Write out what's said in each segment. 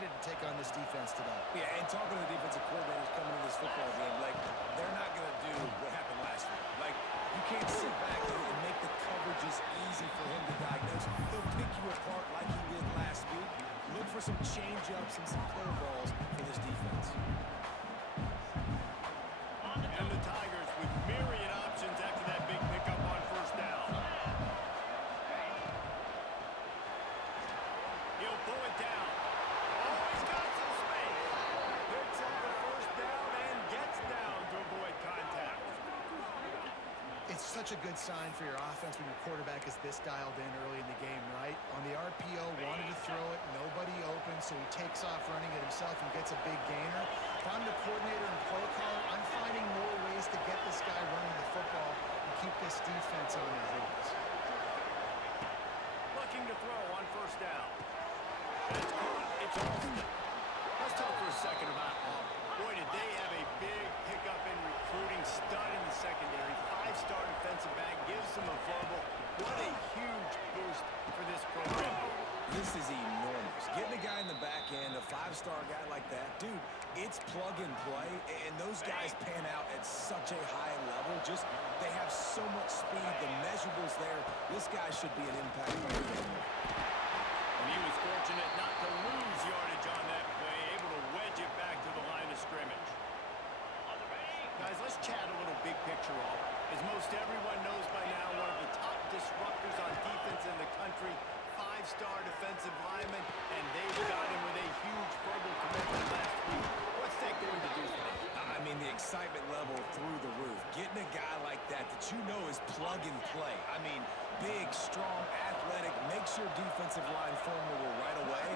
excited to take on this defense today. Yeah, and talking to the defensive coordinators coming into this football game, like, they're not going to do what happened last week. Like, you can't sit back and make the coverages easy for him to diagnose. He'll pick you apart like he did last week. Look for some change-ups and some curveballs for this defense. And the Tigers with myriad options after that big pickup on first down. He'll pull it down. Oh, he's got some space. Picks up the first down and gets down to avoid contact. It's such a good sign for your offense when your quarterback is this dialed in early in the game, right? On the RPO, wanted to throw it, nobody open, so he takes off running it himself and gets a big gainer. If I'm the coordinator and play caller, I'm finding more ways to get this guy running the football and keep this defense on their heels. Looking to throw on first down. That's caught. It's Austin. Let's talk for a second about Auburn. Boy, did they have a big pickup in recruiting. Stud in the secondary. Five-star defensive back. Gives them a verbal. What a huge boost for this program. This is enormous. Getting a guy in the back end, a five-star guy like that, dude, it's plug and play, and those guys pan out at such a high level. Just, they have so much speed. The measurables there. This guy should be an impact player. And he was fortunate not to lose yardage on that play, able to wedge it back to the line of scrimmage. Guys, let's chat a little big picture off. As most everyone knows by now, one of the top disruptors on defense in the country, five-star defensive lineman, and they've got him with a huge verbal commitment last week. What's that going to do for them? I mean, the excitement level through the roof. Getting a guy like that you know is plug and play. I mean, big, strong, athletic, makes your defensive line formidable right away.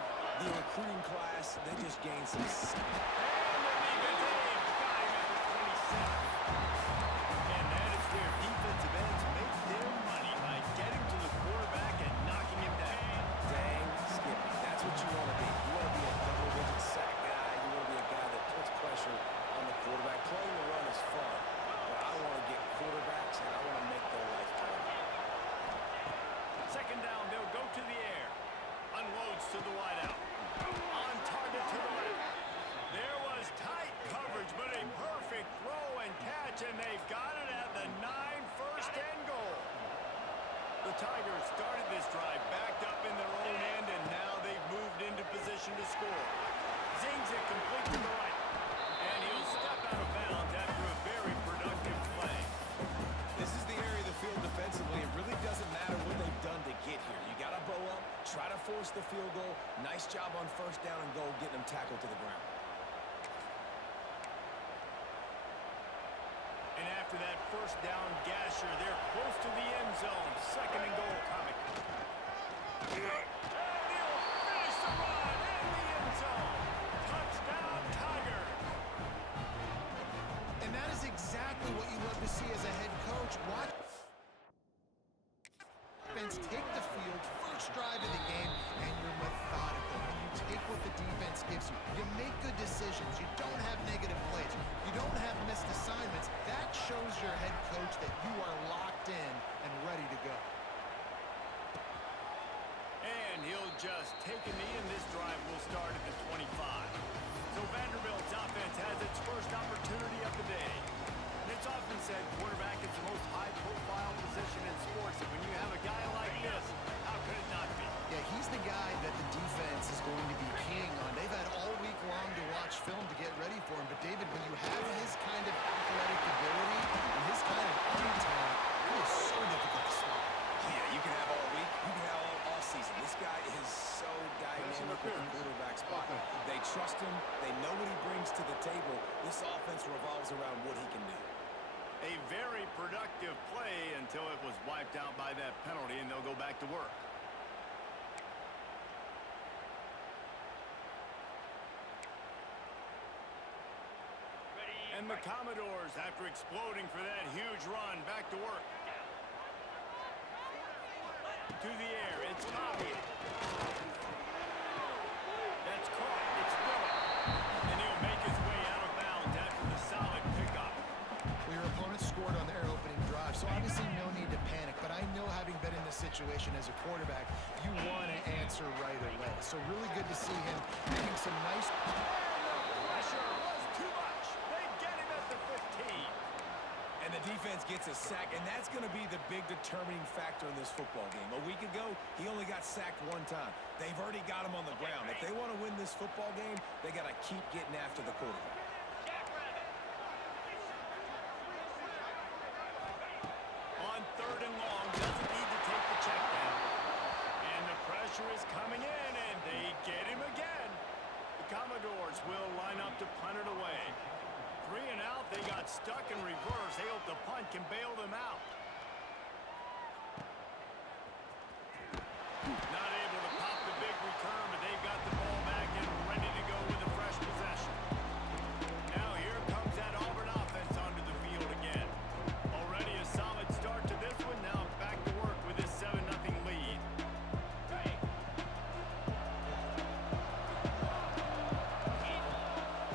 The recruiting class, they just gained some... And that is where defensive ends make their money by getting to the quarterback and knocking him down. Dang, Skippy, that's what you want to be. You want to be a double-digit sack guy. You want to be a guy that puts pressure on the quarterback. Playing the run is fun, but I want to get quarterbacks and I want to make their life fun. Second down, they'll go to the air. Unloads to the wideout. On target to the left. There was tight coverage, but a perfect throw and catch, and they've got it at the 9, first and goal. The Tigers started this drive backed up in their own end, and now they've moved into position to score. Zings it complete to the right, and he'll step out of bounds after a very productive play. This is the area of the field defensively. It really doesn't matter what they've done to get here. You got to bow up, try to force the field goal. Nice job on first down and goal, getting them tackled to the ground. And after that first down gasher, they're close to the end zone. Second and goal coming. And he'll finish the run in the end zone. Touchdown, Tigers. And that is exactly what you love to see as a head coach. Watch defense take the field, first drive of the game, and you're methodical. And you take what the defense gives you. You make good decisions. You don't have negative plays. You don't have missed assignments. That shows your head coach that you are locked in and ready to go. And he'll just take a knee, and this drive will start at the 25. So Vanderbilt's offense has its first opportunity of the day. And it's often said quarterback is the most high-profile position in sports. And when you have a guy like this, how could it not be? Yeah, he's the guy that the defense is going to be keying on. They've had all week long to watch film to get ready for him. But, David, when you have his kind of athletic ability and his kind of arm talent, it is so difficult to stop. Yeah, you can have all week. You can have all season. This guy is so dynamic with the quarterback spot. They trust him. They know what he brings to the table. This offense revolves around what he can do. A very productive play until it was wiped out by that penalty, and they'll go back to work. And the Commodores, after exploding for that huge run, back to work. To the air, it's copied. That's caught, it's Phillips. And he'll make his way out of bounds after the solid pickup. Well, your opponent scored on their opening drive, so obviously no need to panic. But I know, having been in this situation, situation as a quarterback, you want to answer right away. So really good to see him making some nice... Pressure was too much. They get him at the 15. And the defense gets a sack, and that's going to be the big determining factor in this football game. A week ago, he only got sacked one time. They've already got him on the ground. If they want to win this football game, they got to keep getting after the quarterback. On 3rd and long, doesn't need to take the check down. And the pressure is coming in, and they get him again. The Commodores will line up to punt it away. 3 and out, they got stuck in reverse. They hope the punt can bail them out. Not able to pop the big return, but they've got the ball back and ready to go with a fresh possession. Now here comes that Auburn offense onto the field again. Already a solid start to this one. Now back to work with this 7-0 lead.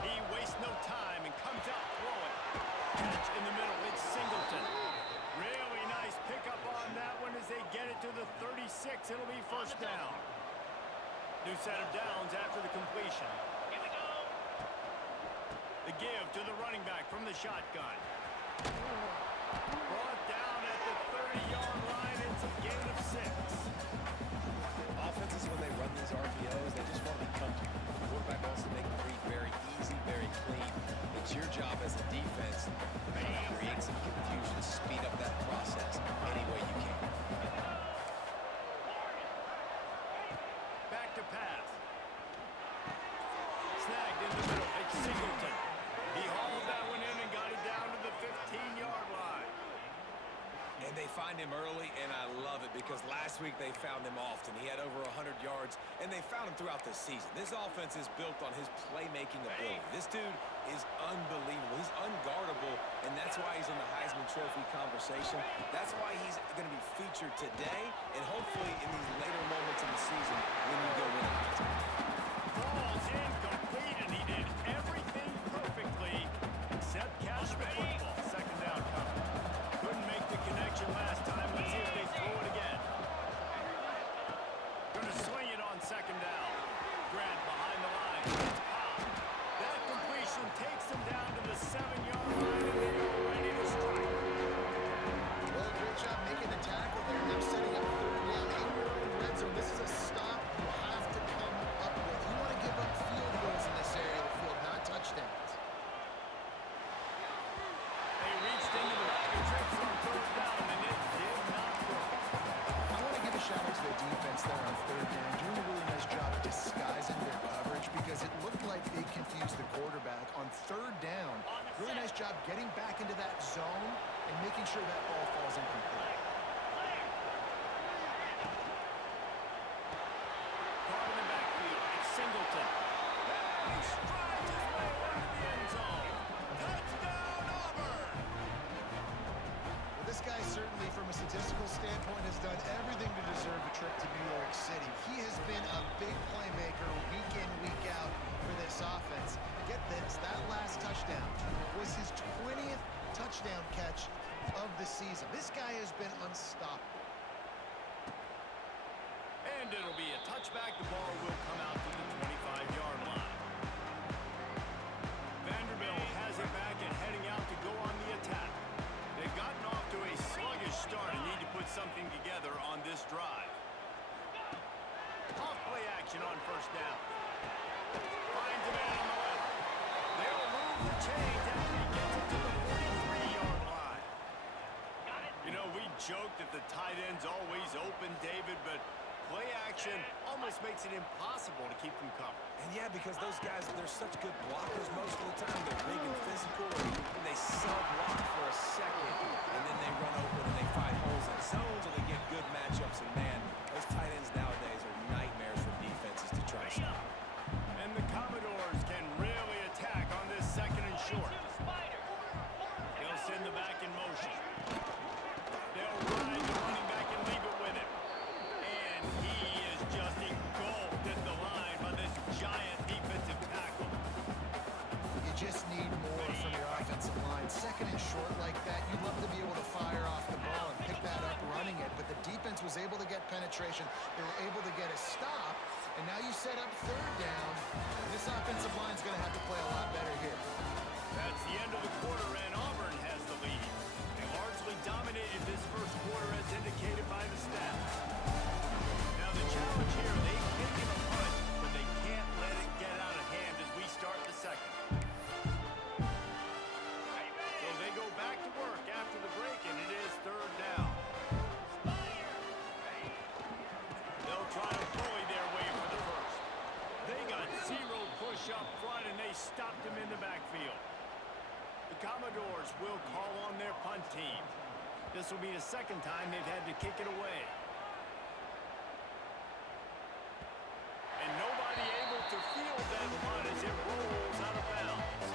He wastes no time and comes out throwing. Catch in the middle. It's Singleton. Really nice pickup on that one as they get it to the 36. It'll be first down. New set of downs after the completion. Here we go. The give to the running back from the shotgun. Brought down at the 30-yard line. It's a gain of 6. Offenses, when they run these RPOs, they just want to be comfortable. The quarterback wants to make the read very easy, very clean. It's your job as a defense to create some confusion, speed up that process any way you can. Back to pass. Snagged in the middle. It's Singleton. He hauled that one in and got it down to the 15-yard line. And they find him early, and I love it because last week they found him often. He had over 100 yards, and they found him throughout the season. This offense is built on his playmaking ability. This dude is unbelievable. He's unguardable, and that's why he's in the Heisman Trophy conversation. That's why he's going to be featured today, and hopefully in these later moments in the season when you go win a Heisman. Falls incomplete, and he did everything perfectly except catch the football. Second down coming. Couldn't make the connection last time. Let's see if they throw it again. Gonna swing it on second down. Grant behind the line. It's popped. That completion takes them down to the 7-yard line, and they are ready to strike. Well, great job making the tackle there. Now setting up 3rd down in your own red zone. This is a stop you have to come up with. You want to give up field goals in this area of the field, not touchdowns. They reached into the bag of tricks on 3rd down, and it did not work. I want to give a shout out to the defense there on 3rd down, doing a really nice job disguising their coverage because it looked like they confused the quarterback on 3rd down. Really nice job getting back into that zone and making sure that ball falls incomplete. Caught in the backfield. It's Singleton. He strides his way into the end zone. Touchdown, Auburn! Well, this guy certainly, from a statistical standpoint, has done everything to deserve a trip to New York City. He has been a big playmaker week in, week out for this offense. Get this, that last touchdown was his 20th touchdown catch of the season. This guy has been unstoppable. And it'll be a touchback. The ball will come out to the 25-yard line. Vanderbilt has it back and heading out to go on the attack. They've gotten off to a sluggish start and need to put something together on this drive. Off play action on 1st down. Finds a man on the left. They'll move the chains after he gets it to the 43-yard line. You know, we joke that the tight end's always open, David, but play action almost makes it impossible to keep them covered. And yeah, because those guys, they're such good blockers most of the time. They're big and physical, and they sub-block for a second, and then they run open and they find holes in zones, or they get good matchups. And man, those tight ends nowadays are nightmares for defenses to try to stop. And the Commodores can really attack on this 2nd and short. They'll send the back in motion. They'll ride the running back and leave it with him. And he is just engulfed at the line by this giant defensive tackle. You just need more from your offensive line. 2nd and short like that, you'd love to be able to fire off the ball and pick that up running it, but the defense was able to get set up third down. This offensive line's going to have to play a lot better here. That's the end of the quarter, and Auburn has the lead. They largely dominated this first quarter as indicated by the stats. Now the challenge here, they've taken a punt, but they can't let it get out of hand as we start the second. So they go back to work after the break, and it is third down. They'll try to bully their way for the first. They got zero push up front, and they stopped him in the backfield. The Commodores will call on their punt team. This will be the second time they've had to kick it away. And nobody able to field that punt as it rolls out of bounds.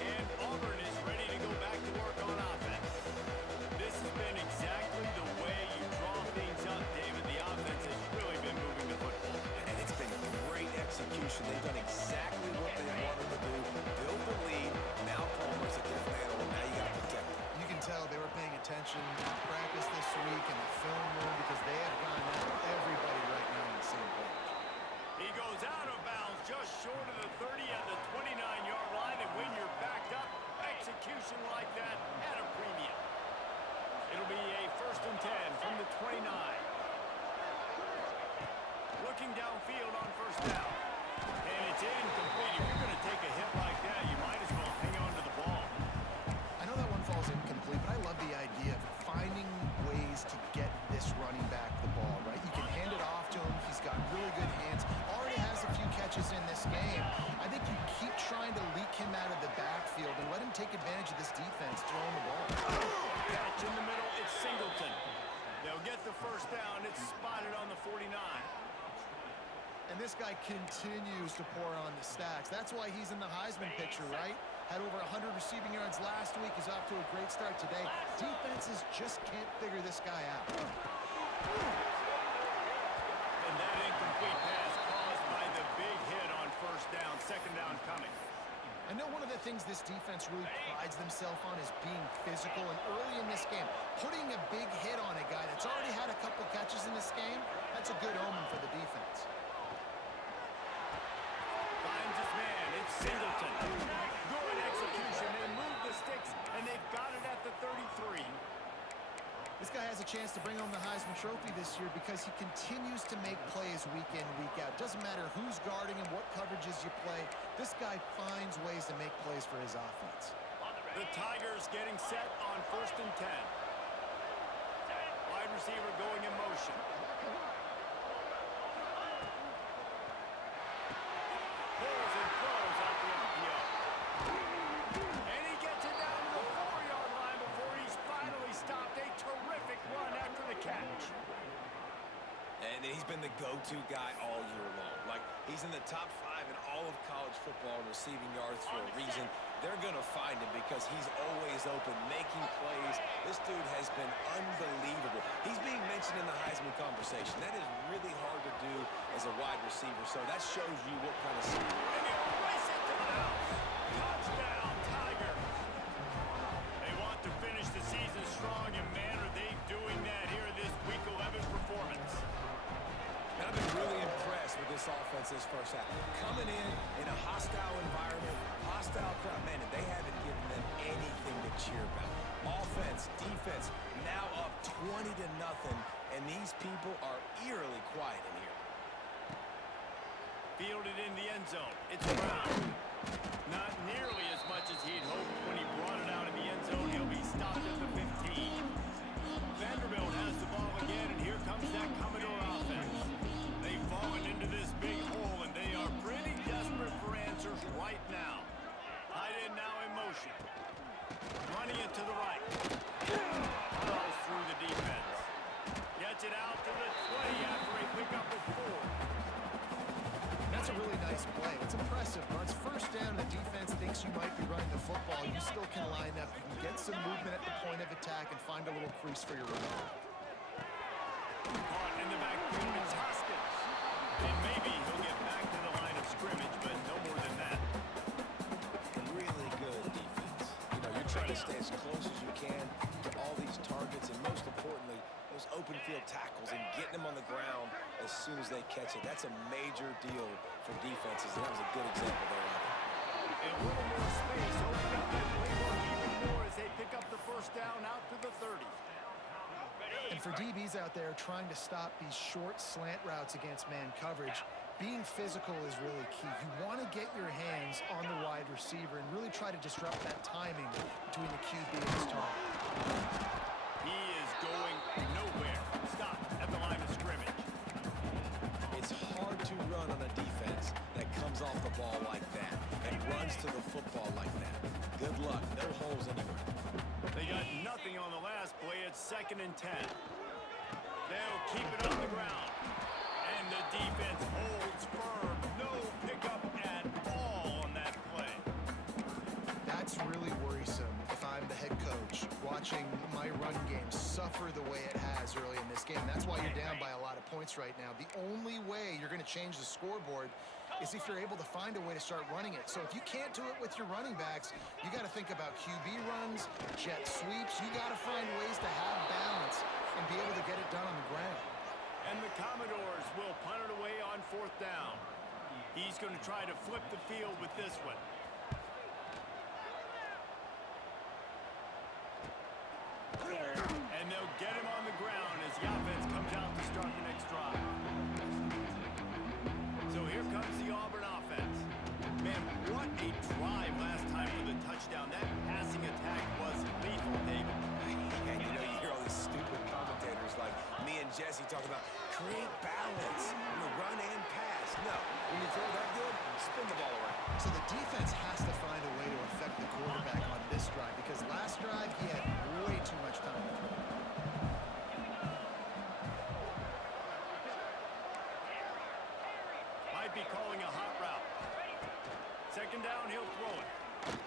And Auburn is ready to go back to work on offense. This has been exactly the way you draw things up, David. The offense has really been moving the football. And it's been great execution. They've done exactly what they wanted to do. Build the lead. Now Palmer's a different animal. Now you got to protect him. You can tell they were paying attention in practice this week in the film room because they have gone down everybody right now on the same page. He goes out of bounds just short of the 30 at the 29-yard line, and when you're backed up, execution like that at a premium. It'll be a 1st and 10 from the 29. Looking downfield on first down. And it's incomplete. If you're going to take a hit like that, you might as well hang on to the ball. I know that one falls incomplete, but I love the idea of finding ways to get this running back the ball, right? You can hand it off to him. He's got really good hands. Already has a few catches in this game. I think you keep trying to leak him out of the backfield and let him take advantage of this defense throwing the ball. Catch in the middle. It's Singleton. They'll get the first down. It's spotted on the 49. And this guy continues to pour on the stacks. That's why he's in the Heisman picture, right? Had over 100 receiving yards last week. He's off to a great start today. Defenses just can't figure this guy out. And that incomplete pass caused by the big hit on first down. Second down coming. I know one of the things this defense really prides themselves on is being physical. And early in this game, putting a big hit on a guy that's already had a couple catches in this game, that's a good omen for the defense. Finds his man. It's Singleton. Good execution. They move the sticks, and they've got it at the 33. This guy has a chance to bring home the Heisman Trophy this year because he continues to make plays week in, week out. Doesn't matter who's guarding him, what coverages you play. This guy finds ways to make plays for his offense. The Tigers getting set on 1st and 10. Wide receiver going in motion. Pulls and throws out the RPO. And he gets it down to the 4-yard line before he's finally stopped. A terrific run after the catch. And he's been the go-to guy all year long. Like, he's in the top 5 in all of college football in receiving yards for a reason. They're going to find him because he's always open, making plays. This dude has been unbelievable. He's being mentioned in the Heisman conversation. That is really hard to do as a wide receiver, so that shows you what kind of... And he'll race it to the house. Touchdown, Tigers. They want to finish the season strong, and man, are they doing that here in this Week 11 performance. And I've been really impressed with this offense this first half. Coming in a hostile environment, hostile crowd, man, and they haven't given them anything to cheer about. Offense, defense, now up 20-0, and these people are eerily quiet in here. Fielded in the end zone. It's Brown. Not nearly as much as he'd hoped when he brought it out in the end zone. He'll be stopped at the 15. Vanderbilt has the ball again, and here comes that Commodore offense. They've fallen into this big hole, and they are pretty desperate for answers right now. Tight end now in motion. Running it to the right. Throws through the defense. Gets it out to the 20 after a pickup of 4. That's a really nice play. It's impressive. When it's first down and the defense thinks you might be running the football, you still can line up. You can get some movement at the point of attack and find a little crease for your runner. Caught in the backfield, it's Hoskins. And maybe he'll get back to the line of scrimmage, but no more than that. Really good defense. You know, you're trying to stay as close as you can to all these targets, and most importantly, those open field tackles and getting them on the ground as soon as they catch it. That's a major deal for defenses, and that was a good example there of it. And a little more space, opening up that playbook even more as they pick up the first down out to the 30. And for DBs out there trying to stop these short slant routes against man coverage, being physical is really key. You want to get your hands on the wide receiver and really try to disrupt that timing between the QB and his target. He is going nowhere. Stop at the line of scrimmage. It's hard to run on a defense that comes off the ball like that and runs to the football like that. Good luck. No holes anywhere. They got nothing on the last play. It's 2nd and 10. They'll keep it on the ground. And the defense holds firm. No pickup at all on that play. That's really worrisome if I'm the head coach watching my run game suffer the way it has early in this game. That's why you're down by a lot of points right now. The only way you're going to change the scoreboard is if you're able to find a way to start running it. So if you can't do it with your running backs, you got to think about QB runs, jet sweeps. You got to find ways to have balance and be able to get it done on the ground. And the Commodores will punt it away on 4th down. He's going to try to flip the field with this one. And they'll get him on the ground as the offense comes out to start the next drive. So here comes the Auburn offense. Man, what a drive last time for the touchdown. That passing attack was lethal, David. And you know, you hear all these stupid commentators like me and Jesse talk about create balance, run and pass. No, when you throw that good, spin the ball around. So the defense has to find a way to affect the quarterback on this drive because last drive he had way too much time to throw. Might be calling a hot route. 2nd down, he'll throw it.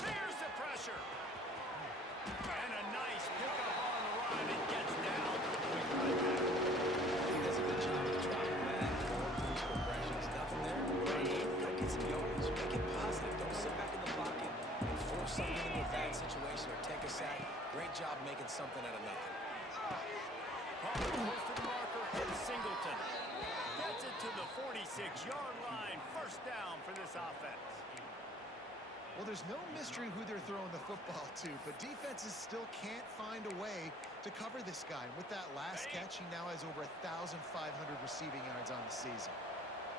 There's the pressure. And a nice pickup on the run. It gets down. He does a good job of dropping back. These progressions, nothing there. Go get some yardage. Make it positive. Don't sit back in the pocket and force something into a bad situation or take a sack. Great job making something out of nothing. Close to the marker. It's Singleton. Gets it to the 46-yard line. First down for this offense. Well, there's no mystery who they're throwing the football to, but defenses still can't find a way to cover this guy. With that last catch, he now has over 1,500 receiving yards on the season.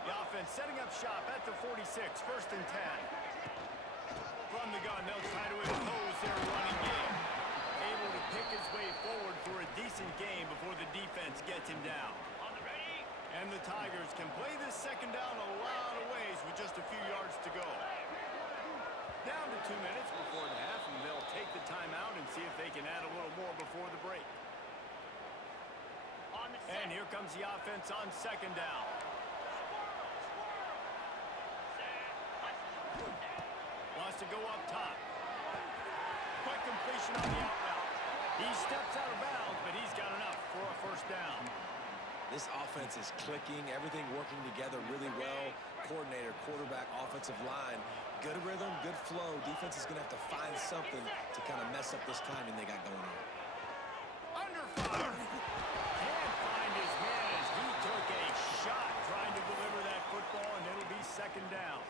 The offense setting up shop at the 46, 1st and 10. From the gun, they'll try to impose their running game. Able to pick his way forward for a decent game before the defense gets him down. And the Tigers can play this 2nd down a lot of ways with just a few yards to go. Down to 2 minutes before the half, and they'll take the timeout and see if they can add a little more before the break. And here comes the offense on 2nd down. Wants to go up top. Quick completion on the out route. He steps out of bounds, but he's got enough for a 1st down. This offense is clicking, everything working together really well. Coordinator, quarterback, offensive line. Good rhythm, good flow. Defense is going to have to find something to kind of mess up this timing they got going on. Under fire. Can't find his man as he took a shot trying to deliver that football, and it'll be 2nd down.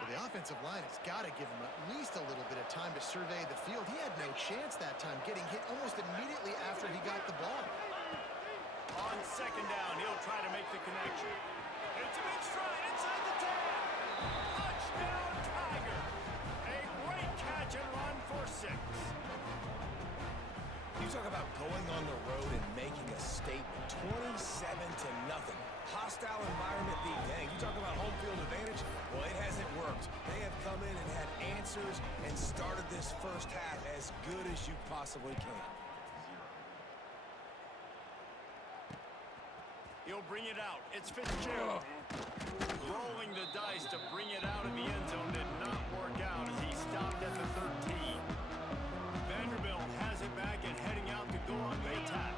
Well, the offensive line has got to give him at least a little bit of time to survey the field. He had no chance that time, getting hit almost immediately after he got the ball. On 2nd down, he'll try to make the connection. It's a big stride inside the 10. Touchdown, Tiger. A great catch and run for 6. You talk about going on the road and making a statement. 27-0. Hostile environment beat. Dang, you talk about home field advantage? Well, it hasn't worked. They have come in and had answers and started this first half as good as you possibly can. He'll bring it out. It's Fitzgerald. Rolling the dice to bring it out of the end zone did not work out as he stopped at the 13. Vanderbilt has it back and heading out to go on the attack.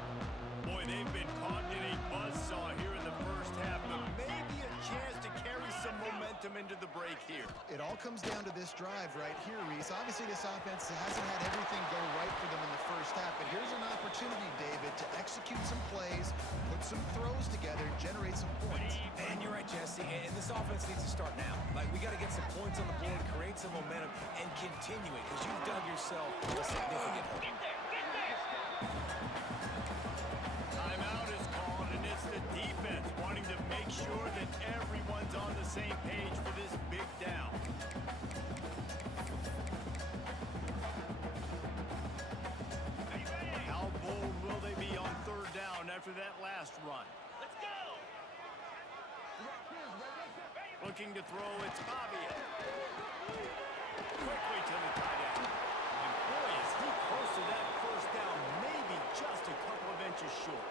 Boy, they've been caught in a buzzsaw here in the first half, but maybe a chance to carry some momentum into the break here. It all comes down to this drive right here, Reese. Obviously, this offense hasn't had everything go right for them in the first half, but here's an opportunity, David, to execute some plays, put some throws together, and generate some points. And you're right, Jesse, and this offense needs to start now. Like, we got to get some points on the board, create some momentum, and continue it, because you've dug yourself a significant hole. Timeout is called, and it's the defense wanting to make sure that everyone's on the same page for this big down. How bold will they be on third down after that last run? Let's go! Looking to throw, it's Pavia. Quickly to the tight end. And boy, is he close to that first down, maybe just a couple of inches short.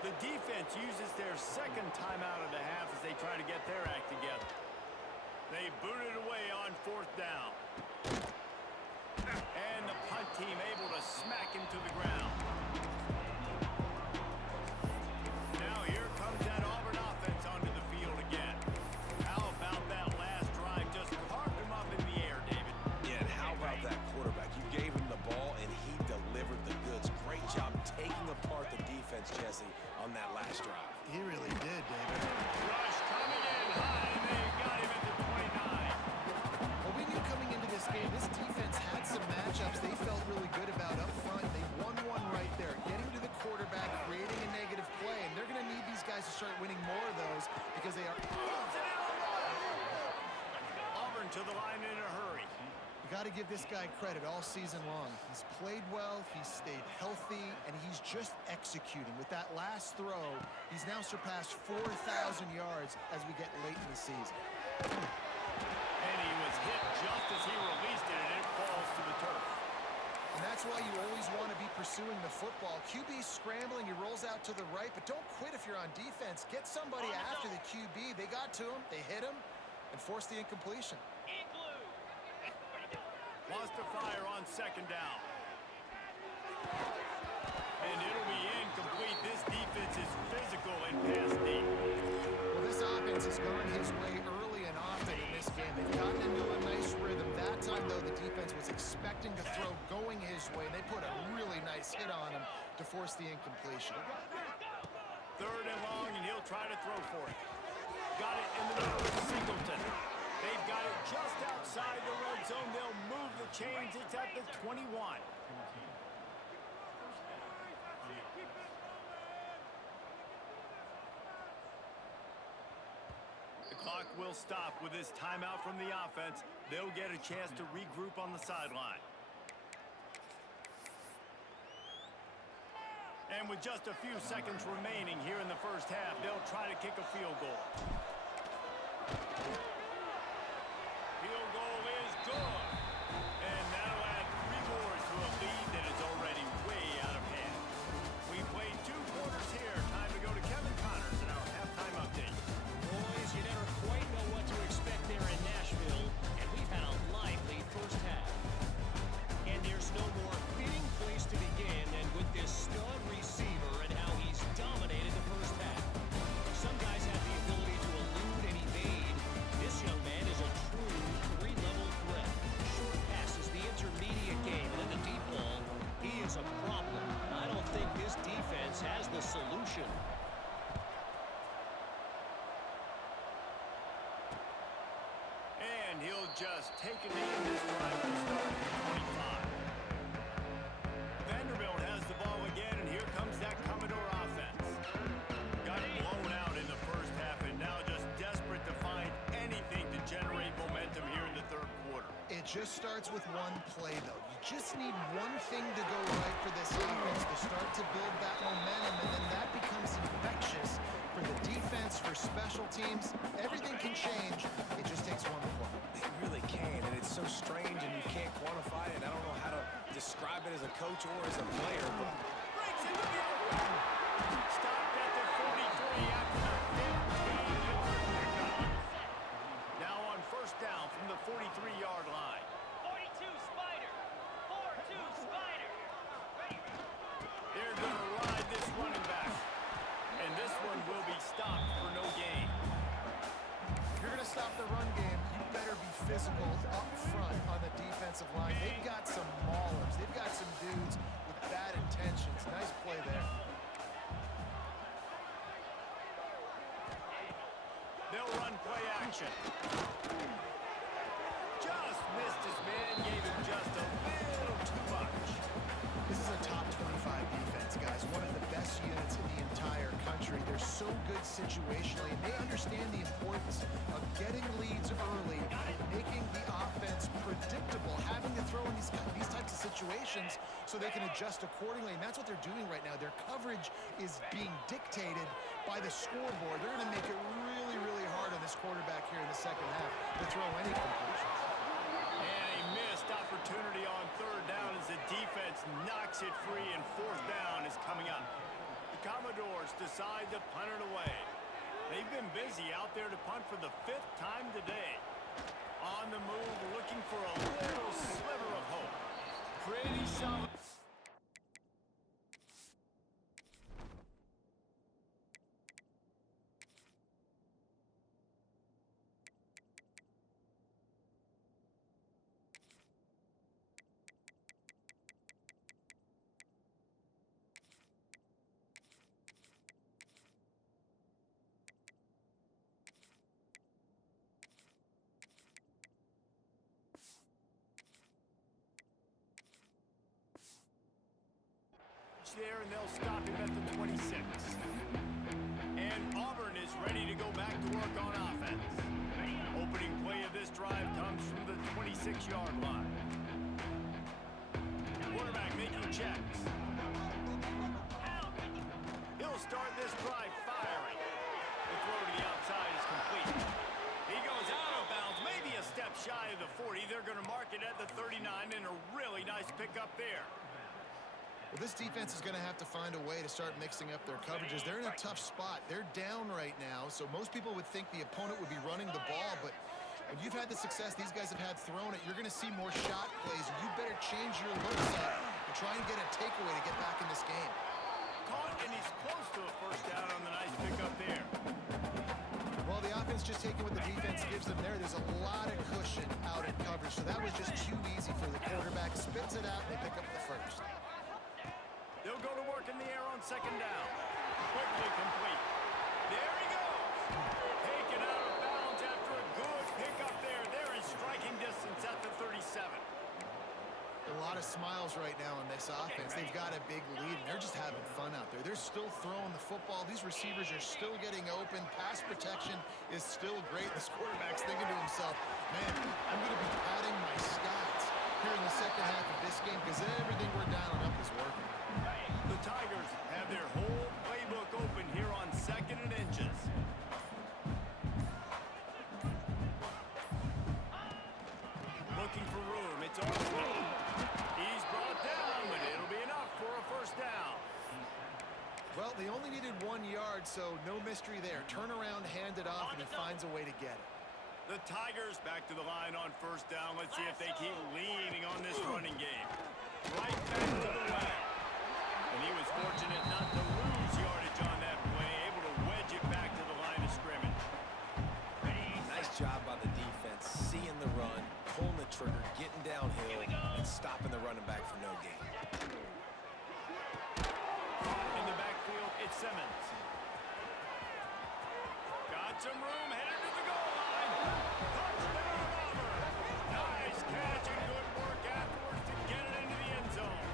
The defense uses their second timeout of the half as they try to get their act together. They boot it away on fourth down. And the punt team able to smack him to the ground. Now here comes that Auburn offense onto the field again. How about that last drive? Just carved him up in the air, David. Yeah, and how about that quarterback? You gave him the ball, and he delivered the goods. Great job taking apart the defense, Jesse, on that last drive. He really did, David. Rush coming in high, and they got him at the 29. Well, we knew coming into this game, this defense had some matchups they felt really good about up front. They won one right there, getting to the quarterback, creating a negative play, and they're going to need these guys to start winning more of those because they are... Auburn to the line in a hurry. You got to give this guy credit all season long. He's played well, he's stayed healthy, and he's just executing. With that last throw, he's now surpassed 4,000 yards as we get late in the season. And he was hit just as he released it, and it falls to the turf. And that's why you always want to be pursuing the football. QB's scrambling, he rolls out to the right, but don't quit if you're on defense. Get somebody after the QB. They got to him, they hit him, and forced the incompletion. Wants to fire on second down. And it'll be incomplete. This defense is physical and pass deep. Well, this offense has gone his way early and often in this game. They've gotten into a nice rhythm. That time, though, the defense was expecting to throw going his way. They put a really nice hit on him to force the incompletion. Third and long, and he'll try to throw for it. Got it in the middle of Singleton. They've got it just outside the red zone. They'll move the chains. It's at the 21. The clock will stop with this timeout from the offense. They'll get a chance to regroup on the sideline. And with just a few seconds remaining here in the first half, they'll try to kick a field goal. Field goal is good. And that'll add 3 more to a lead that is already way out of hand. We played 2 quarters here. Time to go to Kevin Connors in our halftime update. Boys, you never quite know what to expect there in Nashville, and we've had a lively first half. And there's no more fitting place to begin than with this stud receiver and how he's dominated the first half. Some guys have the ability to elude and evade. This young man is a true 3-level threat. Short passes, the intermediate game, and in the deep ball, he is a problem. I don't think this defense has the solution. And he'll just take a knee in this drive to start at the 25. Vanderbilt has the ball again, and here comes that Commodore offense. Got blown out in the first half, and now just desperate to find anything to generate momentum here in the third quarter. It just starts with one play, though. You just need one thing to go right for this offense to start to build that momentum, and then that becomes infectious for the defense, for special teams. Everything can change. It just takes one play. It really can, and it's so strange, and you can't quantify it. I don't know how to describe it as a coach or as a player, but... Breaks into the open. Stopped at the 43 after the 15-yard pickup. Now on first down from the 43-yard line. 42 Spider. 4-2 Spider. They're going to ride this running back. And this one will be stopped for no gain. You're going to stop the run game, you better be physical up front on the defensive line. They've got some maulers. They've got some dudes with bad intentions. Nice play there. They'll run play action. Just missed his man, gave him just a little too much. This is a top 25 defense, guys. One of the best units in the entire country. They're so good situationally, and they understand the importance of getting leads early, making the offense predictable, having to throw in these types of situations so they can adjust accordingly, and that's what they're doing right now. Their coverage is being dictated by the scoreboard. They're going to make it really, really hard on this quarterback here in the second half to throw any completions. And a missed opportunity on third down as the defense knocks it free, and fourth down is coming up. The Commodores decide to punt it away. They've been busy out there to punt for the 5th time today. On the move, looking for a little sliver of hope. Pretty solid. There, and they'll stop him at the 26. And Auburn is ready to go back to work on offense. Opening play of this drive comes from the 26-yard line. Quarterback making checks. He'll start this drive firing. The throw to the outside is complete. He goes out of bounds, maybe a step shy of the 40. They're going to mark it at the 39, and a really nice pickup there. Well, this defense is going to have to find a way to start mixing up their coverages. They're in a tough spot. They're down right now, so most people would think the opponent would be running the ball, but when you've had the success these guys have had throwing it, you're going to see more shot plays, and you better change your looks up and try and get a takeaway to get back in this game. Caught, and he's close to a first down on the nice pickup there. Well, the offense just taking what the defense gives them there. There's a lot of cushion out in coverage, so that was just too easy for the quarterback. Spits it out, and they pick up the first. They'll go to work in the air on second down. Quickly complete. There he goes. Taken out of bounds after a good pickup there. They're in striking distance at the 37. A lot of smiles right now on this offense. They've got a big lead, and they're just having fun out there. They're still throwing the football. These receivers are still getting open. Pass protection is still great. This quarterback's thinking to himself, man, I'm going to be padding my stats here in the second half of this game because everything we're dialing up is working. The Tigers have their whole playbook open here on 2nd and inches. Looking for room. It's on through. He's brought down, but it'll be enough for a first down. Well, they only needed 1 yard, so no mystery there. Turn around, hand it off, and he finds a way to get it. The Tigers back to the line on first down. Let's see if they keep leaning on this running game. Right back to the well. And he was fortunate not to lose yardage on that play, able to wedge it back to the line of scrimmage. Nice job by the defense, seeing the run, pulling the trigger, getting downhill, and stopping the running back for no gain. In the backfield, it's Simmons. Got some room, headed to the goal line. Touchdown, Auburn. Nice catch and good work afterwards to get it into the end zone.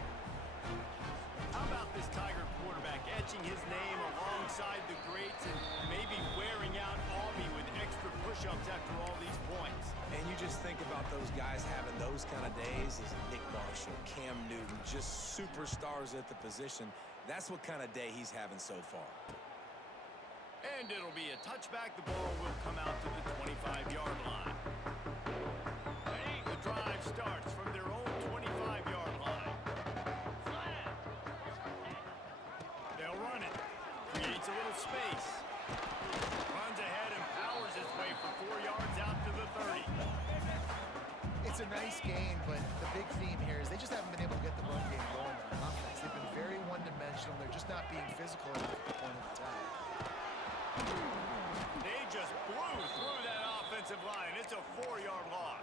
How about this Tiger quarterback etching his name alongside the greats and maybe wearing out Auburn with extra push-ups after all these points? And you just think about those guys having those kind of days as Nick Marshall, Cam Newton, just superstars at the position. That's what kind of day he's having so far. And it'll be a touchback. The ball will come out to the 25-yard line. The drive starts from their own 25-yard line. They'll run it. Creates a little space. Runs ahead and powers his way for 4 yards out to the 30. It's a nice game, but the big theme here is they just haven't been able to get the run game going on offense. They've been very one-dimensional. They're just not being physical enough at the point of attack. They just blew through that offensive offensive line. It's a 4-yard loss.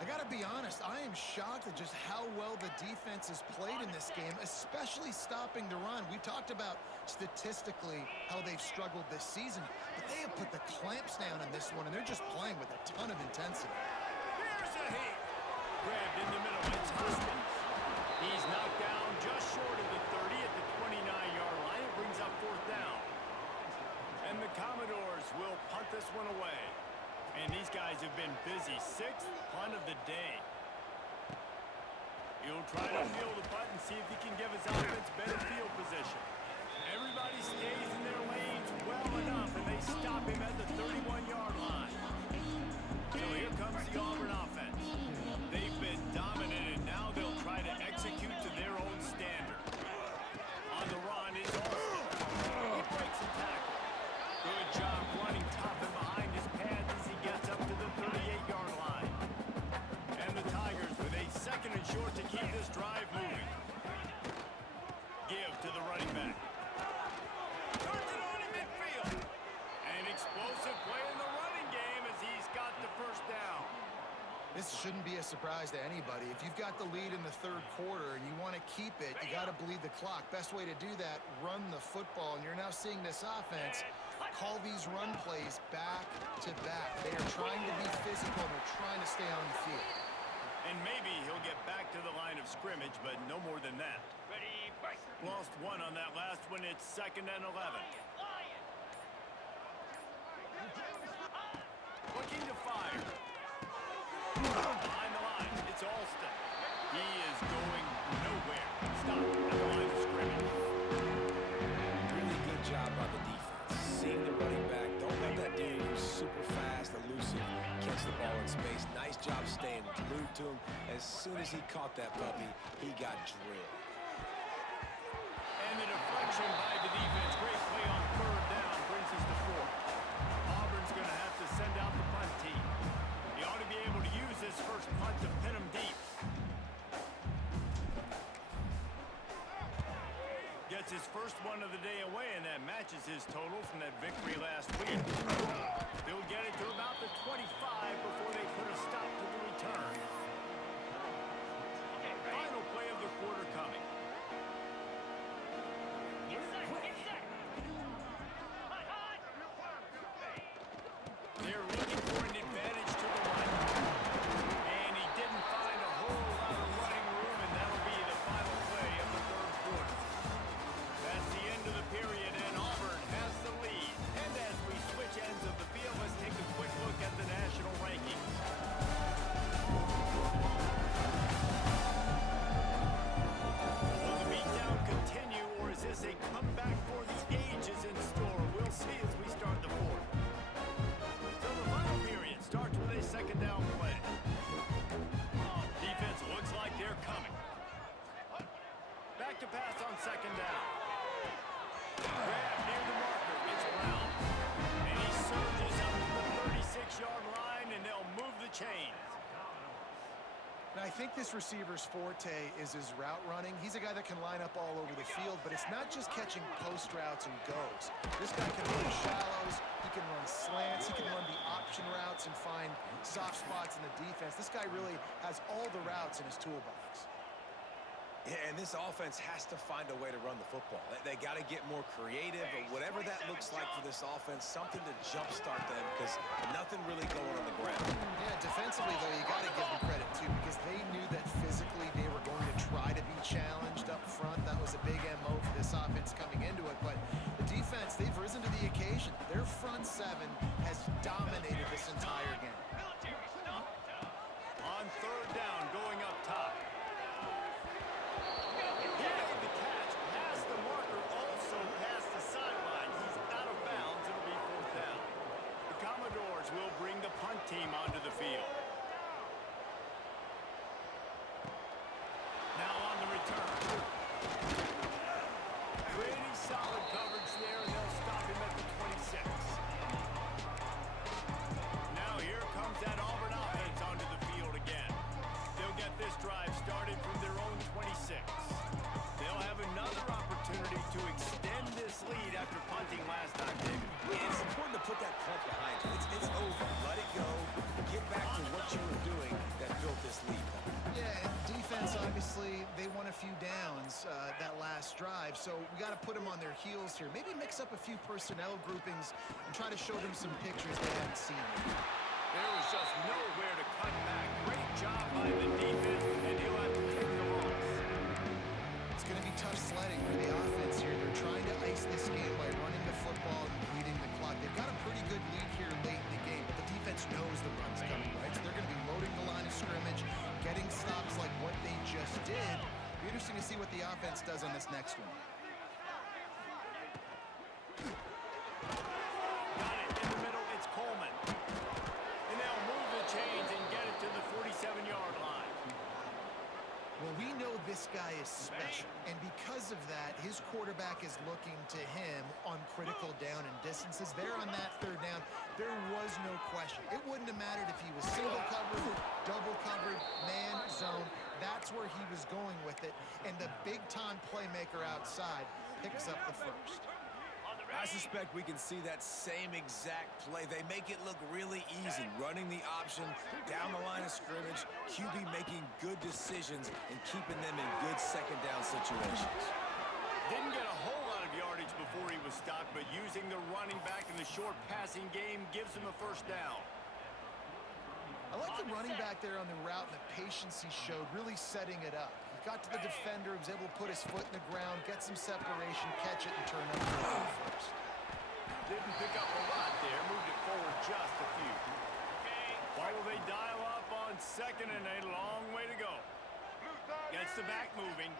I got to be honest, I am shocked at just how well the defense has played in this game, especially stopping the run. We talked about statistically how they've struggled this season, but they have put the clamps down in this one, and they're just playing with a ton of intensity. Here's a hit. Grabbed in the middle. It's Hoskins. He's knocked down just short of the 30 at the 29-yard line. It brings up 4th down. And the Commodores will punt this one away. And these guys have been busy. 6th punt of the day. He'll try to field the punt and see if he can give his offense better field position. Everybody stays in their lanes well enough, and they stop him at the 31-yard line. So here comes the Auburn offense. They've been dominant, and now they'll try to execute to their own standard. On the run is Austin. He breaks a tackle. Good job running top and behind his pads as he gets up to the 38-yard line. And the Tigers with a 2nd and short to keep this drive moving. Give to the running back. Turns it on in midfield. An explosive play in the running game as he's got the 1st down. This shouldn't be a surprise to anybody. If you've got the lead in the 3rd quarter and you want to keep it, you got to bleed the clock. Best way to do that, run the football. And you're now seeing this offense call these run plays back to back. They are trying to be physical, and they're trying to stay on the field. And maybe he'll get back to the line of scrimmage, but no more than that. Lost 1 on that last one. It's 2nd and 11. Looking to fire. Behind the line, it's Alston. He is going nowhere. Stop at the line of scrimmage. Really good job by the defense. Seeing the running back. Don't let that dude who's super fast, elusive, catch the ball in space. Nice job staying glued to him. As soon as he caught that puppy, he got drilled. And the deflection by the defense. Great play on 3rd down. Brings us to 4. Auburn's going to have to send out the punt team. He ought to be able to use this 1st punt to pin him deep. Gets his 1st one of the day away, and that matches his total from that victory last week. They'll get it to about the 25 before they put a stop to the return. Final play of the quarter coming. They're looking for an advantage to the right. And he didn't find a whole lot of running room, and that'll be the final play of the 3rd quarter. That's the end of the period, and Auburn has the lead. And as we switch ends of the field, let's take a quick look at the national rankings. Will the beatdown continue, or is this a comeback for the ages in store? We'll see as we start the 4th. So the final period starts with a 2nd down play. Defense looks like they're coming. Back to pass on 2nd down. Grab near the marker. It's Brown. And he surges up to the 36-yard line, and they'll move the chains. Now, I think this receiver's forte is his route running. He's a guy that can line up all over the field, but it's not just catching post routes and goes. This guy can run shallows, he can run slants, he can run the option routes and find soft spots in the defense. This guy really has all the routes in his toolbox. Yeah, and this offense has to find a way to run the football. They got to get more creative, or whatever that looks like for this offense, something to jumpstart them, because nothing really going on the ground. Yeah, defensively, though, you got to give them credit, too, because they knew that physically they were going to try to be challenged up front. That was a big MO for this offense coming into it, but the defense, they've risen to the occasion. Their front 7 has dominated this entire game. On 3rd down, going up top. Will bring the punt team onto the field. Now on the return. Pretty solid coverage there, and they'll stop him at the 26. Now here comes that Auburn offense onto the field again. They'll get this drive started from their own 26. They'll have another opportunity to extend this lead after punting last time, David. It's important to put that punt behind you. It's over. obviously they won a few downs that last drive, so we got to put them on their heels here. Maybe mix up a few personnel groupings and try to show them some pictures they haven't seen. There was just nowhere to cut back. Great job by the defense, and he'll have to take the loss. It's going to be tough sledding for the offense here. They're trying to ice this game by running the football and bleeding the clock. They've got a pretty good lead here late in the game, but the defense knows the run's coming, right? So they're going to be loading the line of scrimmage, getting stops like what they just did. Be interesting to see what the offense does on this next one. Got it in the middle. It's Coleman. And they'll move the chains and get it to the 47-yard line. Well, we know this guy is special, and because of that, his quarterback is looking to him on critical down and distances. There on that third down, there was no question. It wouldn't have mattered if he was single covered, double covered, man, zone. That's where he was going with it, and the big-time playmaker outside picks up the first. I suspect we can see that same exact play. They make it look really easy, running the option down the line of scrimmage, QB making good decisions and keeping them in good second down situations. Didn't get a whole lot of yardage before he was stopped, but using the running back in the short passing game gives him a first down. I like the running back there on the route and the patience he showed, really setting it up. He got to the defender, was able to put his foot in the ground, get some separation, catch it, and turn up the first. Didn't pick up a lot there, moved it forward just a few. Why will they dial up on second and a long way to go? Gets the back moving.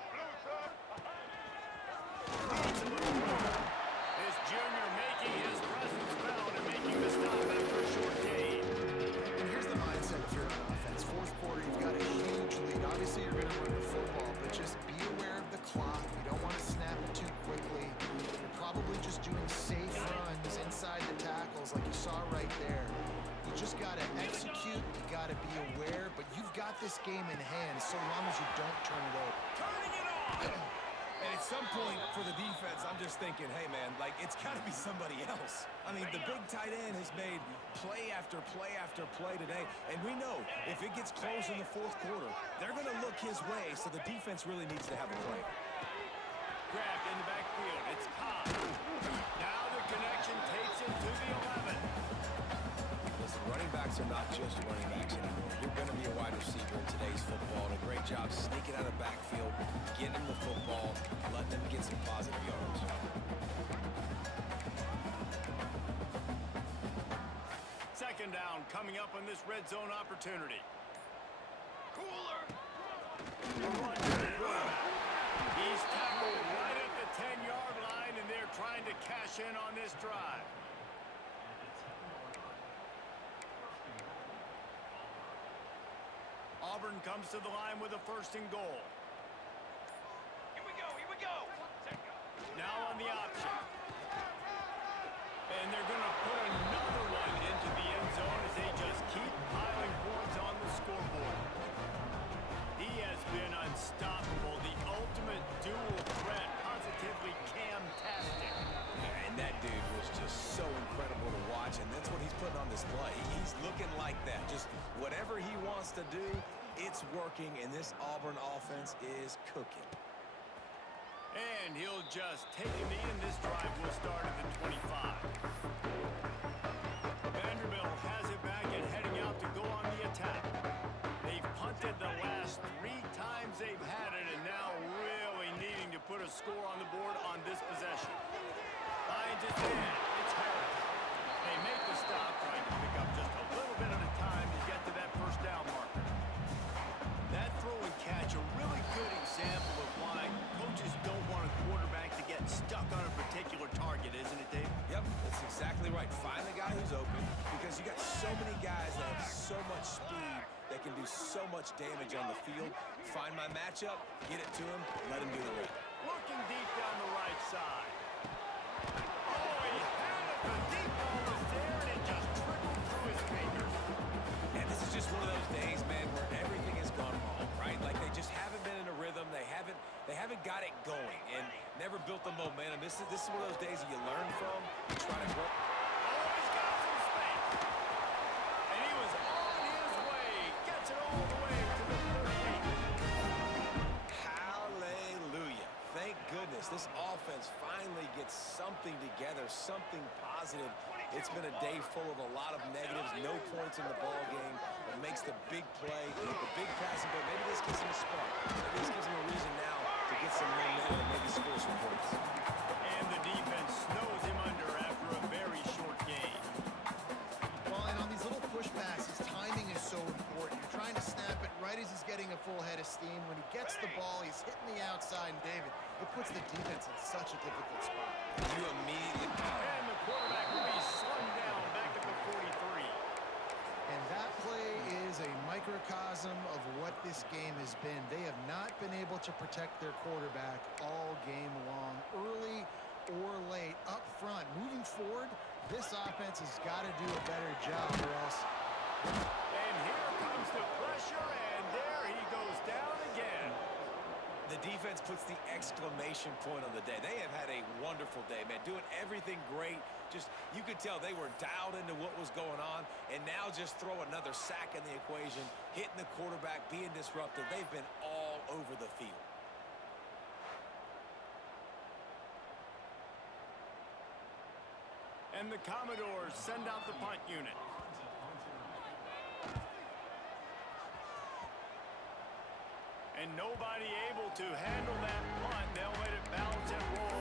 This junior making his presence felt and making the stop after a short gain. And here's the mindset if you're on offense. Fourth quarter, you've got a huge lead. Obviously, you're going to run the football, but just be aware of the clock. You don't want to snap it too quickly. You're probably just doing safe runs inside the tackles like you saw right there. You just got to execute. You got to be aware, but you've got this game in hand so long as you don't turn it over. Turning it on! And at some point for the defense, I'm just thinking, hey, man, like, it's got to be somebody else. I mean, the big tight end has made play after play after play today, and we know if it gets close in the fourth quarter, they're going to look his way, so the defense really needs to have a plan. Grabbed in the backfield. It's Cobb. Now the connection takes him to the 11. Listen, running backs are not just running backs anymore. You're going to be a wide receiver in today's football, and a great job sneaking out of backfield, getting him the football, letting them get some positive yards. Second down coming up on this red zone opportunity. Cooler. He's tackled right at the 10-yard line, and they're trying to cash in on this drive. Auburn comes to the line with a first and goal. Here we go, here we go. Now on the option. And they're going to put another one into the end zone as they just keep piling points on the scoreboard. He has been unstoppable, the ultimate dual threat, positively Cam-tastic. And that dude was just so incredible to watch, and that's what he's putting on display. He's looking like that. Just whatever he wants to do, it's working, and this Auburn offense is cooking. And he'll just take a knee, and this drive will start at the 25. Vanderbilt has it back and heading out to go on the attack. They've punted the last 3 times they've had it, and now really needing to put a score on the board on this possession. Finds his man. It's Harris. They make the stop, trying to pick up just a little bit at a time to get to that first down marker. That throw and catch, a really good example of why coaches don't want a quarterback to get stuck on a particular target, isn't it, Dave? Yep, that's exactly right. Find the guy who's open, because you got so many guys that have so much speed that can do so much damage on the field. Find my matchup, get it to him, let him do the rest. Looking deep down the right side. Oh, he had it. The deep ball was there, and it just trickled through his fingers. And this is just one of those days, man, where everything has gone wrong, right? Like they just haven't been in a rhythm. They haven't got it going and never built the momentum. This is one of those days that you learn from, you try to grow. Oh, he's got some space. And he was on his way. Gets it all the way to the 38. get something together, something positive. It's been a day full of a lot of negatives, no points in the ball game. It makes the big play, the big passing play. Maybe this gives him a spark. Maybe this gives him a reason now to get some momentum and maybe score some points. And the defense snows him under after a very short game. Well, and on these little push passes, timing is so important. You're trying to snap it right as he's getting a full head of steam. When he gets the ball, he's hitting the outside, and David, it puts the defense in such a difficult spot. You immediately... And the quarterback will be slung down back at the 43. And that play is a microcosm of what this game has been. They have not been able to protect their quarterback all game long, early or late, up front. Moving forward, this offense has got to do a better job, or else... And here comes the pressure, and there he goes down again. The defense puts the exclamation point on the day. They have had a wonderful day, man, doing everything great. Just, you could tell they were dialed into what was going on, and now just throw another sack in the equation, hitting the quarterback, being disruptive. They've been all over the field. And the Commodores send out the punt unit. And nobody able to handle that punt. They'll let it bounce and roll